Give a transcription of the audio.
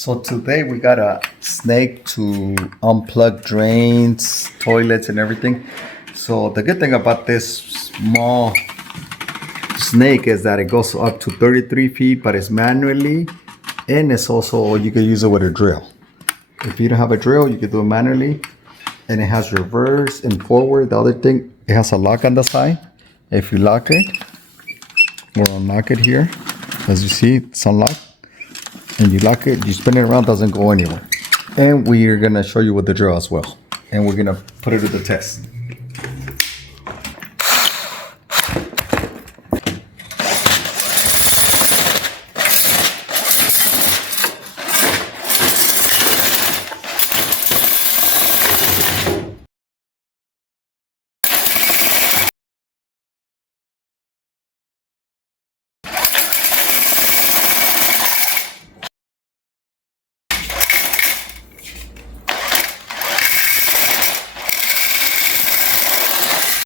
So today we got a snake to unplug drains, toilets, and everything. So the good thing about this small snake is that it goes up to 33 feet, but it's manually, and it's also, you can use it with a drill. If you don't have a drill, you can do it manually, and it has reverse and forward. The other thing, it has a lock on the side. If you lock it, or unlock it here, as you see, it's unlocked. And you lock it, you spin it around, doesn't go anywhere. And we're gonna show you with the drill as well. And we're gonna put it to the test.